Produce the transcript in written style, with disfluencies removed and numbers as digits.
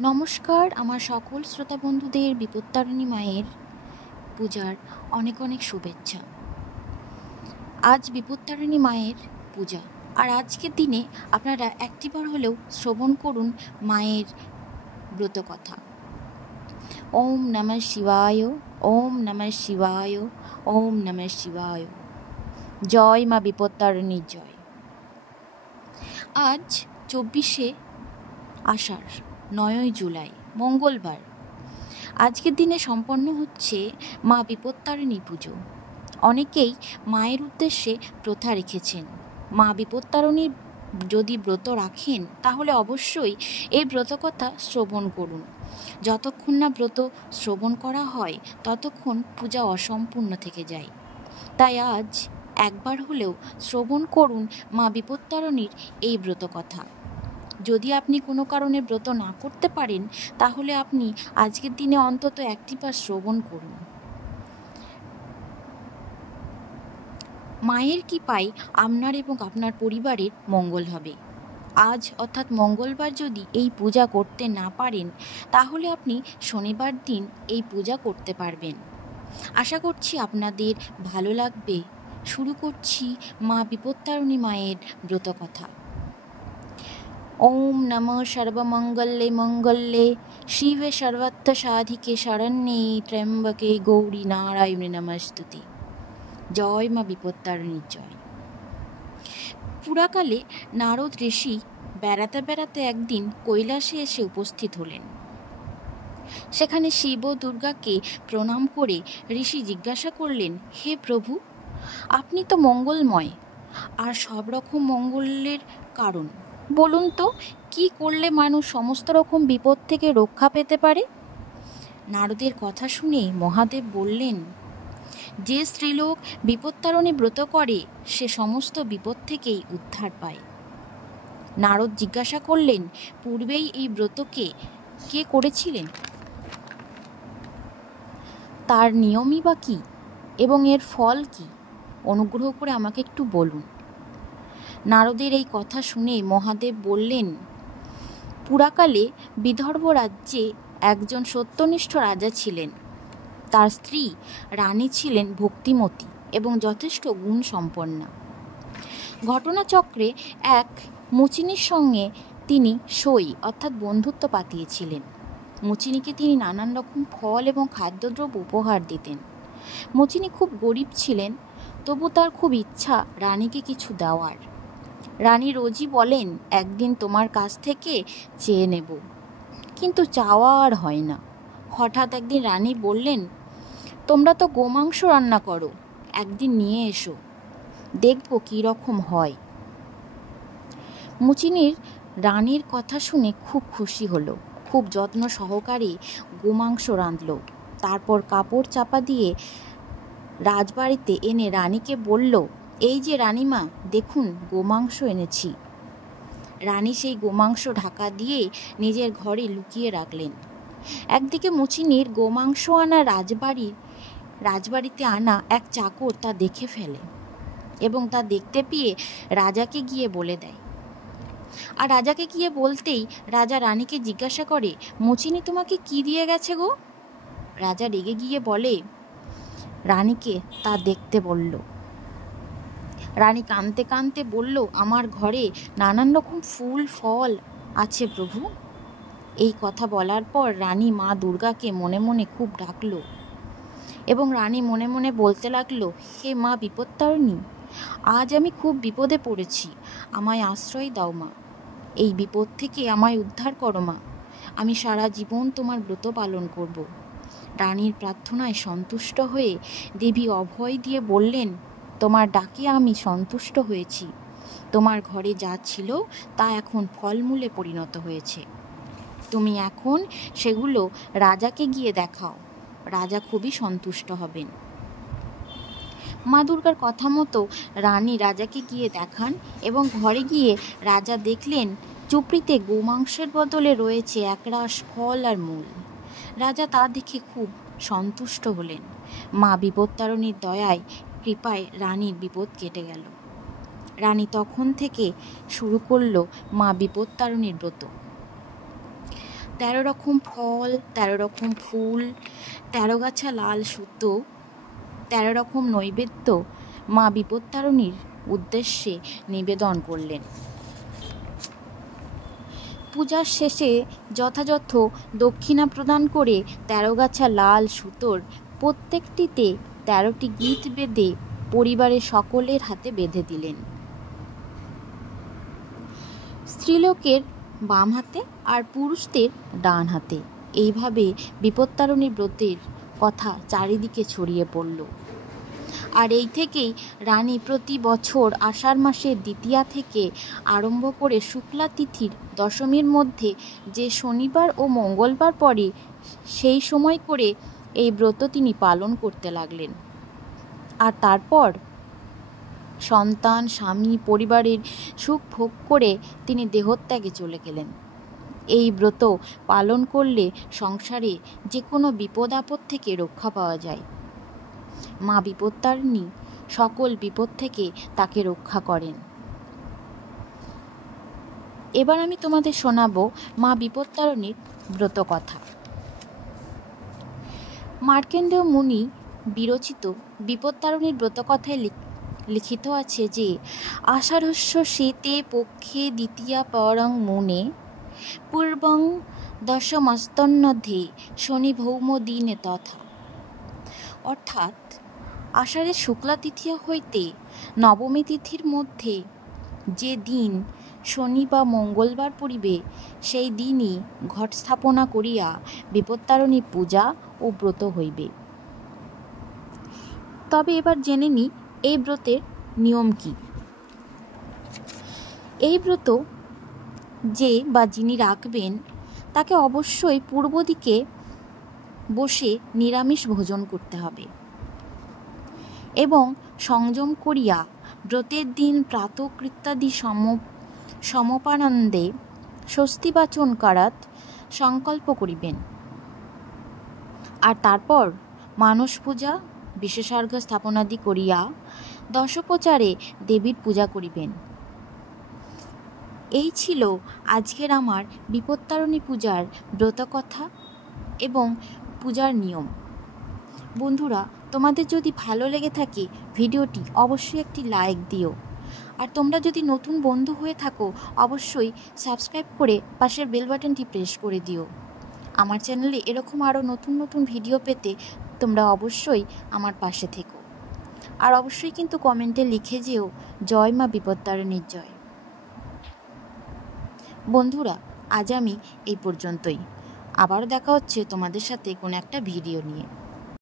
নমস্কার, আমার সকল শ্রোতা বন্ধুদের বিপত্তারিণী মায়ের পূজার অনেক অনেক শুভেচ্ছা। আজ বিপত্তারিণী মায়ের পূজা, আর আজকের দিনে আপনারা একটিবার হলেও শ্রবণ করুন মায়ের ব্রতকথা। ওম নমঃ শিবায়, ওম নমঃ শিবায়, ওম নমঃ শিবায়। জয় মা বিপত্তারিণীর জয়। আজ 24শে আষাঢ়, 9ই জুলাই, মঙ্গলবার। আজকের দিনে সম্পন্ন হচ্ছে মা বিপত্তারিণী পুজো। অনেকেই মায়ের উদ্দেশ্যে প্রথা রেখেছেন। মা বিপত্তারিণীর যদি ব্রত রাখেন তাহলে অবশ্যই এই ব্রতকথা শ্রবণ করুন। যতক্ষণ না ব্রত শ্রবণ করা হয় ততক্ষণ পূজা অসম্পূর্ণ থেকে যায়। তাই আজ একবার হলেও শ্রবণ করুন মা বিপত্তারিণীর এই ব্রতকথা। যদি আপনি কোনো কারণে ব্রত না করতে পারেন তাহলে আপনি আজকের দিনে অন্তত একটিবার শ্রবণ করুন। মায়ের কৃপায় আপনার এবং আপনার পরিবারের মঙ্গল হবে। আজ অর্থাৎ মঙ্গলবার যদি এই পূজা করতে না পারেন তাহলে আপনি শনিবার দিন এই পূজা করতে পারবেন। আশা করছি আপনাদের ভালো লাগবে। শুরু করছি মা বিপত্তারিণী মায়ের ব্রতকথা। ওম নমঃ সর্বমঙ্গলে মঙ্গলে শিবে সর্বত্র সাধিকে শরণ্যে ত্র্যম্বকে গৌরী নারায়ণে নমস্তুতে। জয় মা বিপত্তারিণীর জয়। পুরাকালে নারদ ঋষি বেড়াতে বেড়াতে একদিন কৈলাসে এসে উপস্থিত হলেন। সেখানে শিব ও দুর্গাকে প্রণাম করে ঋষি জিজ্ঞাসা করলেন, হে প্রভু, আপনি তো মঙ্গলময় আর সব রকম মঙ্গলের কারণ। বলুন তো, কি করলে মানুষ সমস্ত রকম বিপদ থেকে রক্ষা পেতে পারে? নারদের কথা শুনে মহাদেব বললেন, যে স্ত্রীলোক বিপত্তারিণী ব্রত করে সে সমস্ত বিপদ থেকেই উদ্ধার পায়। নারদ জিজ্ঞাসা করলেন, পূর্বেই এই ব্রতকে কে করেছিলেন? তার নিয়মই বা কী এবং এর ফল কি? অনুগ্রহ করে আমাকে একটু বলুন। নারদের এই কথা শুনে মহাদেব বললেন, পুরাকালে বিদর্ভ রাজ্যে একজন সত্যনিষ্ঠ রাজা ছিলেন। তার স্ত্রী রানী ছিলেন ভক্তিমতী এবং যথেষ্ট গুণ সম্পন্না। ঘটনাচক্রে এক মুচিনির সঙ্গে তিনি সই অর্থাৎ বন্ধুত্ব পাতিয়েছিলেন। মুচিনিকে তিনি নানান রকম ফল এবং খাদ্যদ্রব্য উপহার দিতেন। মুচিনি খুব গরিব ছিলেন, তবু তার খুব ইচ্ছা রানীকে কিছু দেওয়ার। রানী রোজই বলেন, একদিন তোমার কাছ থেকে চেয়ে নেব, কিন্তু চাওয়া আর হয় না। হঠাৎ একদিন রানী বললেন, তোমরা তো গোমাংস রান্না করো, একদিন নিয়ে এসো, দেখবো কী রকম হয়। মুচিনির রানীর কথা শুনে খুব খুশি হলো। খুব যত্ন সহকারে গোমাংস রাঁধল। তারপর কাপড় চাপা দিয়ে রাজবাড়িতে এনে রানীকে বলল, এই যে রানীমা, দেখুন গোমাংস এনেছি। রানী সেই গোমাংস ঢাকা দিয়ে নিজের ঘরে লুকিয়ে রাখলেন। একদিকে মুচিনির গোমাংস আনা রাজবাড়িতে আনা এক চাকর তা দেখে ফেলে এবং তা দেখতে পেয়ে রাজাকে গিয়ে বলে দেয়। আর রাজাকে গিয়ে বলতেই রাজা রানীকে জিজ্ঞাসা করে, মুচিনি তোমাকে কি দিয়ে গেছে গো? রাজা রেগে গিয়ে বলে, রানীকে তা দেখতে বলল। রানী কাঁদতে কাঁদতে বলল, আমার ঘরে নানান রকম ফুল ফল আছে প্রভু। এই কথা বলার পর রানী মা দুর্গাকে মনে মনে খুব ডাকল এবং রানী মনে মনে বলতে লাগলো, হে মা বিপত্তারিণী, আজ আমি খুব বিপদে পড়েছি, আমায় আশ্রয় দাও মা, এই বিপদ থেকে আমায় উদ্ধার করো মা, আমি সারা জীবন তোমার ব্রত পালন করব। রানীর প্রার্থনায় সন্তুষ্ট হয়ে দেবী অভয় দিয়ে বললেন, তোমার ডাকে আমি সন্তুষ্ট হয়েছি, তোমার ঘরে যা ছিল তা এখন ফলমূলে পরিণত হয়েছে, তুমি এখন সেগুলো রাজাকে গিয়ে দেখাও, রাজা খুবই সন্তুষ্ট হবেন। মা দুর্গার কথা মতো রানী রাজাকে গিয়ে দেখান এবং ঘরে গিয়ে রাজা দেখলেন চুপড়িতে গোমাংসের বদলে রয়েছে একরাশ ফল আর মূল। রাজা তা দেখে খুব সন্তুষ্ট হলেন। মা বিপত্তারিণীর দয়ায় কৃপায় রানীর বিপদ কেটে গেল। রানী তখন থেকে শুরু করল মা বিপত্তারিণীর ব্রত। 13 রকম ফল, 13 রকম ফুল, 13 গাছা লাল সুতো, 13 রকম নৈবেদ্য মা বিপত্তারিণীর উদ্দেশ্যে নিবেদন করলেন। পূজার শেষে যথাযথ দক্ষিণা প্রদান করে 13 গাছা লাল সুতোর প্রত্যেকটিতে 13টি গীত বেঁধে পরিবারের সকলের হাতে বেঁধে দিলেন। স্ত্রীলোকের বাম হাতে আর পুরুষদের ডান হাতে। এইভাবে বিপত্তারিণী ব্রতের কথা চারিদিকে ছড়িয়ে পড়ল। আর এই থেকেই রানী প্রতি বছর আষাঢ় মাসের দ্বিতীয়া থেকে আরম্ভ করে শুক্লা তিথির দশমীর মধ্যে যে শনিবার ও মঙ্গলবার পড়ে সেই সময় করে এই ব্রত তিনি পালন করতে লাগলেন। আর তারপর সন্তান, স্বামী, পরিবারের সুখ ভোগ করে তিনি দেহত্যাগে চলে গেলেন। এই ব্রত পালন করলে সংসারে যে কোনো বিপদ আপদ থেকে রক্ষা পাওয়া যায়। মা বিপত্তারিণী সকল বিপদ থেকে তাকে রক্ষা করেন। এবার আমি তোমাদের শোনাবো মা বিপত্তারিণীর ব্রত কথা। মার্কেন্ডেয় মুনি বিরচিত বিপত্তারিণীর ব্রত কথায় লিখিত আছে যে আষাঢ়স্য শীতে পক্ষে দ্বিতীয়া পরং মুনে পূর্বং দশমস্তন্যধে শনি ভৌম দিনে তথা। অর্থাৎ আষাঢ়ের শুক্লা তৃতীয়া হইতে নবমী তিথির মধ্যে যে দিন শনি বা মঙ্গলবার পড়িবে সেই দিনই ঘট স্থাপনা করিয়া বিপত্তারিণী পূজা ও ব্রত হইবে। তবে এবার জেনে নিই এই ব্রতের নিয়ম কি। এই ব্রত যে বা যিনি রাখবেন তাকে অবশ্যই পূর্ব দিকে বসে নিরামিষ ভোজন করতে হবে এবং সংযম করিয়া ব্রতের দিন প্রাতকৃত্যাদি সমপানন্দে স্বস্তিবাচন করাত সংকল্প করিবেন। আর তারপর মানস পূজা, বিশেষার্ঘ্য স্থাপনাদি করিয়া দশোপচারে দেবীর পূজা করিবেন। এই ছিল আজকের আমার বিপত্তারিণী পূজার ব্রতকথা এবং পূজার নিয়ম। বন্ধুরা, তোমাদের যদি ভালো লেগে থাকে ভিডিওটি অবশ্যই একটি লাইক দিও। আর তোমরা যদি নতুন বন্ধু হয়ে থাকো অবশ্যই সাবস্ক্রাইব করে পাশের বেল বাটনটি প্রেস করে দিও। আমার চ্যানেলে এরকম আরও নতুন নতুন ভিডিও পেতে তোমরা অবশ্যই আমার পাশে থেকো। আর অবশ্যই কিন্তু কমেন্টে লিখে যেও জয় মা বিপত্তারিণীর জয়। বন্ধুরা, আজ আমি এই পর্যন্তই। আবারও দেখা হচ্ছে তোমাদের সাথে কোনো একটা ভিডিও নিয়ে।